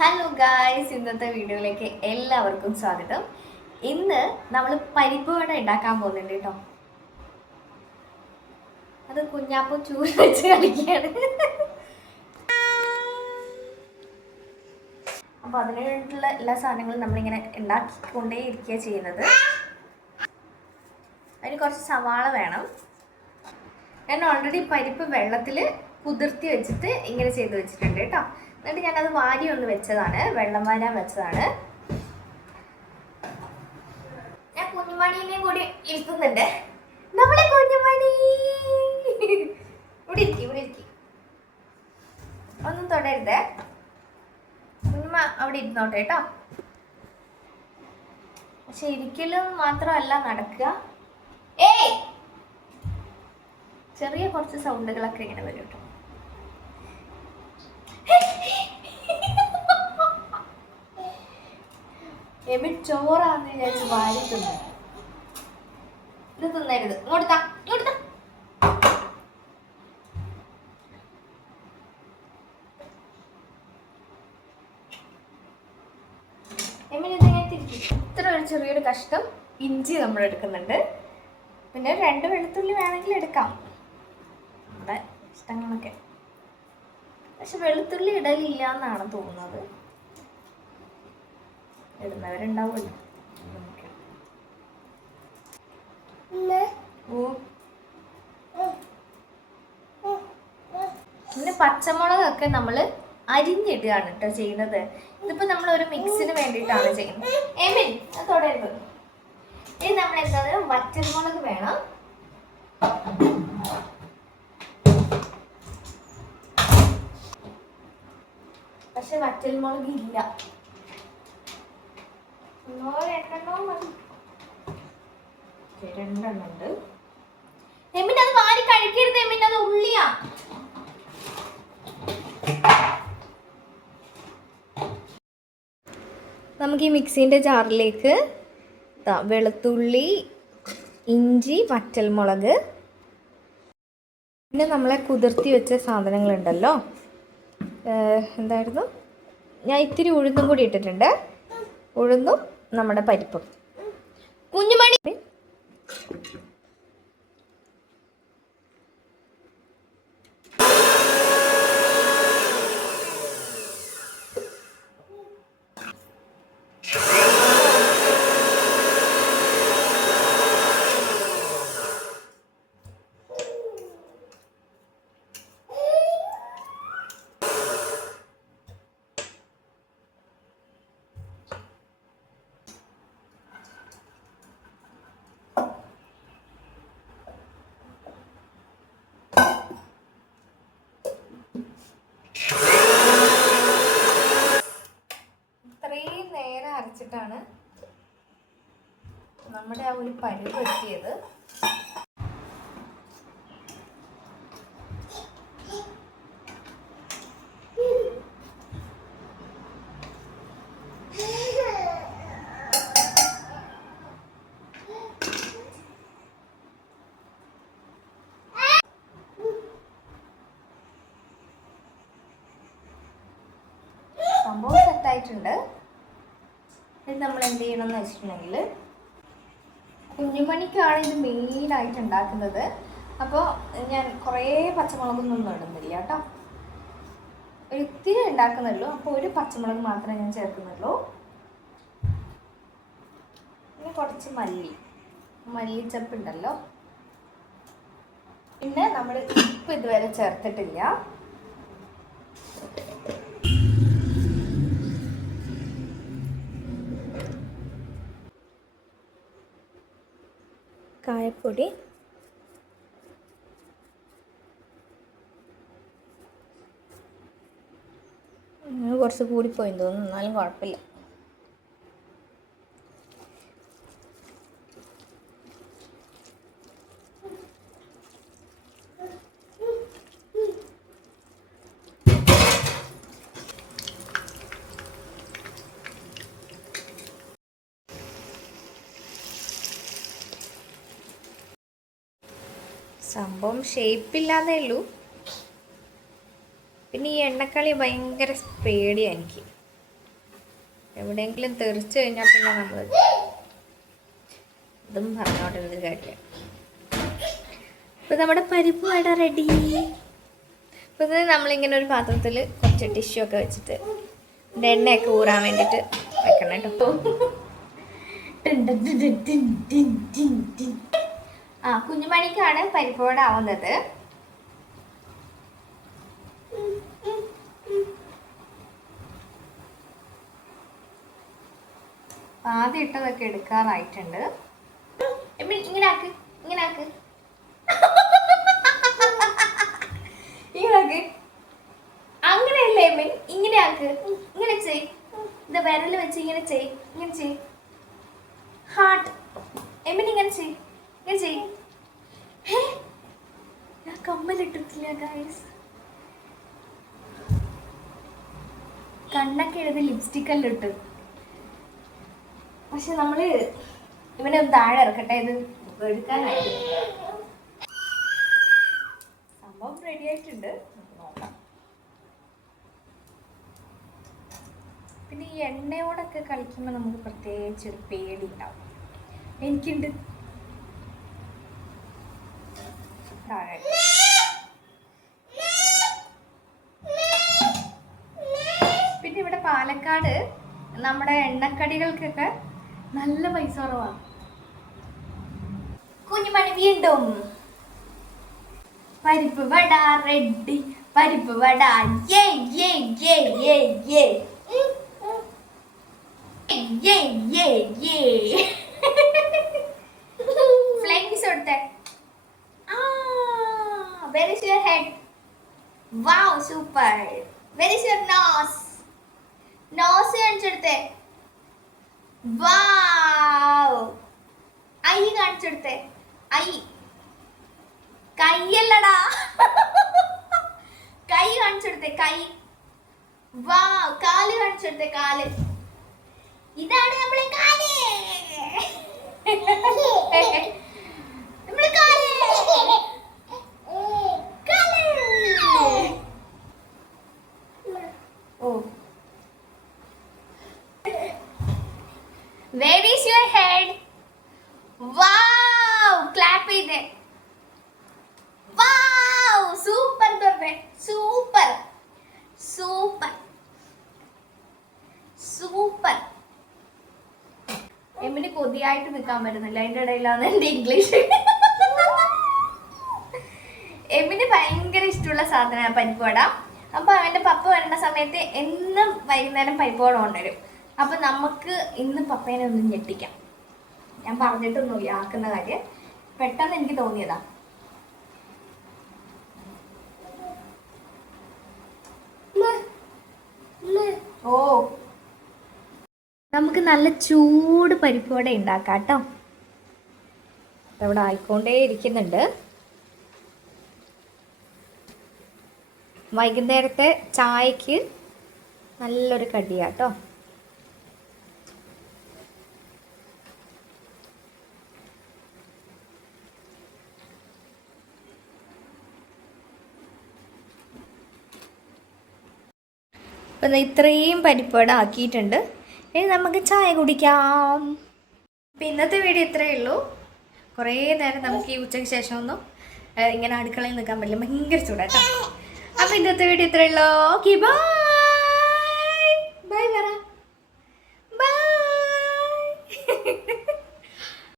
Hello guys, ഇന്നത്തെ വീഡിയോയിലേക്ക് എല്ലാവർക്കും സ്വാഗതം. ഇന്ന് നമ്മൾ പരിപ്പ് വട ഉണ്ടാക്കാൻ പോകുന്നുണ്ട് കേട്ടോ. അത് കുഞ്ഞാപ്പം ചൂട് വെച്ച് കളിക്കുകയാണ്. അപ്പോൾ അതിന് വേണ്ടിയിട്ടുള്ള എല്ലാ സാധനങ്ങളും നമ്മളിങ്ങനെ ഉണ്ടാക്കിക്കൊണ്ടേ ഇരിക്കുക ചെയ്യുന്നത്. അതിന് കുറച്ച് സവാള വേണം. ഞാൻ ഓൾറെഡി പരിപ്പ് വെള്ളത്തിൽ കുതിർത്തി വെച്ചിട്ട് ഇങ്ങനെ ചെയ്ത് വെച്ചിട്ടുണ്ട് കേട്ടോ. എന്നിട്ട് ഞാനത് വാരി ഒന്ന് വെച്ചതാണ്, വെള്ളം വാരാൻ വെച്ചതാണ്. ഞാൻ കുഞ്ഞുമണീനെയും കൂടി ഇരുത്തുന്നുണ്ട്. നമ്മളെ കുഞ്ഞുമണി ഇവിടെ ഇരിക്കി, ഒന്നും തൊടരുതേ. കുഞ്ഞുമ അവിടെ ഇരുന്നോട്ടെ കേട്ടോ. പക്ഷെ ഇരിക്കലും മാത്രമല്ല നടക്കുക. ഏയ്, ചെറിയ കുറച്ച് സൗണ്ടുകളൊക്കെ ഇങ്ങനെ വരും കേട്ടോ. ചോറാന്ന് വിചാരിച്ച് വാരി തിന്നു. ഇത് തിന്നരുത്. ഇങ്ങോട്ടാ ഇത്ര ഒരു ചെറിയൊരു കഷ്ണം ഇഞ്ചി നമ്മൾ എടുക്കുന്നുണ്ട്. പിന്നെ 2 വെളുത്തുള്ളി വേണമെങ്കിൽ എടുക്കാം, നമ്മുടെ ഇഷ്ടങ്ങളൊക്കെ. പക്ഷെ വെളുത്തുള്ളി ഇടലില്ല എന്നാണ് തോന്നുന്നത്. ഇടുന്നവരുണ്ടാവുമല്ലോ. പിന്നെ പച്ചമുളകൊക്കെ നമ്മൾ അരിഞ്ഞിടുകയാണ് കേട്ടോ ചെയ്യുന്നത്. ഇതിപ്പോ നമ്മൾ ഒരു മിക്സിന് വേണ്ടിയിട്ടാണ് ചെയ്യുന്നത്. എമിൻ തുടരുത്. ഇനി നമ്മൾ എന്താ, വറ്റൽമുളക് വേണം. പക്ഷെ വറ്റൽമുളക് ഇല്ല. 2 ഉണ്ട്. എമ്മിൻ അത് വാരി കഴിക്കരുത്. എമ്മിൻ അത് ഉള്ളിയാ. നമുക്ക് ഈ മിക്സിൻ്റെ ജാറിലേക്ക് വെളുത്തുള്ളി, ഇഞ്ചി, വറ്റൽമുളക്, പിന്നെ നമ്മളെ കുതിർത്തി വെച്ച സാധനങ്ങളുണ്ടല്ലോ. എന്തായിരുന്നു, ഞാൻ ഇത്തിരി ഉഴുന്നും കൂടി ഇട്ടിട്ടുണ്ട്. ഉഴുന്നും നമ്മുടെ പരിപ്പും. കുഞ്ഞുമണി അരച്ചിട്ടാണ് നമ്മുടെ ആ ഒരു പരിവ് എത്തിയത്. സംഭവം സെറ്റായിട്ടുണ്ട്. നമ്മൾ എന്ത് ചെയ്യണം എന്ന് വെച്ചിട്ടുണ്ടെങ്കിൽ, കുഞ്ഞുമണിക്കാണ് ഇത് മെയിനായിട്ട് ഉണ്ടാക്കുന്നത്. അപ്പോൾ ഞാൻ കുറേ പച്ചമുളകൊന്നും ഇടുന്നില്ല കേട്ടോ. ഒരിത്തിരി ഉണ്ടാക്കുന്നുള്ളൂ. അപ്പോൾ ഒരു പച്ചമുളക് മാത്രമേ ഞാൻ ചേർക്കുന്നുള്ളൂ. പിന്നെ കുറച്ച് മല്ലിച്ചപ്പ് ഉണ്ടല്ലോ. പിന്നെ നമ്മൾ ഉപ്പ് ഇതുവരെ ചേർത്തിട്ടില്ല. കായപ്പൊടി, കുറച്ച് കൂടിപ്പോയി തോന്നുന്നു, എന്നാലും കുഴപ്പമില്ല. സംഭവം ഷേപ്പില്ലാന്നേ ഉള്ളൂ. പിന്നെ ഈ എണ്ണക്കളി ഭയങ്കര പേടിയാണ് എനിക്ക്. എവിടെയെങ്കിലും തെറിച്ച് കഴിഞ്ഞാൽ പിന്നെ നമ്മൾ ഇതും പറഞ്ഞോണ്ടിരുന്നൊരു കാര്യം. അപ്പോൾ നമ്മുടെ പരിപ്പ് വട റെഡി. അപ്പോൾ ഇത് നമ്മളിങ്ങനെ ഒരു പാത്രത്തിൽ കുറച്ച് ടിഷ്യൂ ഒക്കെ വെച്ചിട്ട് എണ്ണയൊക്കെ ഊറാൻ വേണ്ടിയിട്ട് വെക്കണം കേട്ടോ. കുഞ്ഞുമണിക്കാണ് പരിപ്പ് വട ആവുന്നത്. ആദ്യം ഇട്ടതൊക്കെ എടുക്കാറായിട്ടുണ്ട്. ഇങ്ങനെ ആക്ക്, ഇങ്ങനെ ആക്ക്, ഇങ്ങനെ ആക്ക്. അങ്ങനെയല്ലേ എമിൻ, ഇങ്ങനെ ആക്ക്, ഇങ്ങനെ ചെയ്. ഇത് വിരൽ വെച്ച് ഇങ്ങനെ ചെയ്, ഇങ്ങനെ ചെയ്. ഹാർട്ട് എമിൻ ഇങ്ങനെ ചെയ്, ഇങ്ങനെ ചെയ്. ഞാൻ കമ്മലിട്ടിട്ടില്ല ഗൈസ്. കണ്ണൊക്കെ എഴുതി ലിപ്സ്റ്റിക്കെല്ലാം ഇട്ട്. പക്ഷെ നമ്മള് ഇവനെ ഒന്ന് താഴെ ഇറക്കട്ടെ, ഇത് എടുക്കാനായിട്ട്. സംഭവം റെഡി ആയിട്ടുണ്ട്, നോക്കാം. പിന്നെ ഈ എണ്ണയോടൊക്കെ കളിക്കുമ്പോൾ നമുക്ക് പ്രത്യേകിച്ച് ഒരു പേടി ഉണ്ടാവും. എനിക്കുണ്ട്. താഴെ പിന്നെ ഇവിടെ പാലക്കാട് നമ്മുടെ എണ്ണക്കടികൾക്കൊക്കെ നല്ല പൈസ കുറവാണ്. കുഞ്ഞുമണി വീണ്ടും പരിപ്പ് വട റെഡി, പരിപ്പ് വട. ഫ്ലൈങ്സ് കൊടുത്തേ. Where is your head? Wow, super. Where is your nose? Nose കാണിച്ചെടുത്തേ. Wow. ഐ കാണിച്ചെടുത്തേ. ഐ കൈയല്ലടാ, കൈ കാണിച്ചെടുത്തേ. കൈ. വാ. കാല് കാണിച്ചെടുത്തേ. കാല്. ഇതാണ് നമ്മളെ കാല്. നമ്മളെ കാല്. ഓ. Where is your head? Wow! Clap it. Wow! Super Dorme. Super. Super. Super. എമ്മിന് കൊതിയായിട്ട് നിൽക്കാൻ പറ്റുന്നില്ല, അതിൻ്റെ ഇടയിലാണ് എൻ്റെ ഇംഗ്ലീഷ്. എമ്മിന് ഭയങ്കര ഇഷ്ടമുള്ള സാധനമാണ് പരിപ്പ് വട. അപ്പോൾ അവൻ്റെ പപ്പ വരുന്ന സമയത്ത് എന്നും വൈകുന്നേരം പരിപ്പ് വട കൊണ്ടുവരും. അപ്പം നമുക്ക് ഇന്ന് പപ്പേനെ ഒന്ന് ഞെട്ടിക്കാം. ഞാൻ പറഞ്ഞിട്ടൊന്നുമില്ല ആക്കുന്ന കാര്യം, പെട്ടെന്ന് എനിക്ക് തോന്നിയതാ. ഓ, നമുക്ക് നല്ല ചൂട് പരിപ്പ് വട ഉണ്ടാക്കാം കേട്ടോ. ഇവിടെ ആയിക്കൊണ്ടേ ഇരിക്കുന്നുണ്ട്. വൈകുന്നേരത്തെ ചായക്ക് നല്ലൊരു കടിയാട്ടോ. അപ്പം ഇത്രയും പരിപ്പുവട ആക്കിയിട്ടുണ്ട്. ഇനി നമുക്ക് ചായ കുടിക്കാം. അപ്പം ഇന്നത്തെ വീഡിയോ ഇത്രയേ ഉള്ളൂ. കുറേ നേരം നമുക്ക് ഈ ഉച്ചയ്ക്ക് ശേഷമൊന്നും ഇങ്ങനെ അടുക്കളയിൽ നിൽക്കാൻ പറ്റില്ല, ഭയങ്കര ചൂടാട്ടോ. അപ്പം ഇന്നത്തെ വീഡിയോ ഇത്രയേ ഉള്ളൂ. ഓക്കെ, ബൈ ബൈ പറ. ബൈ.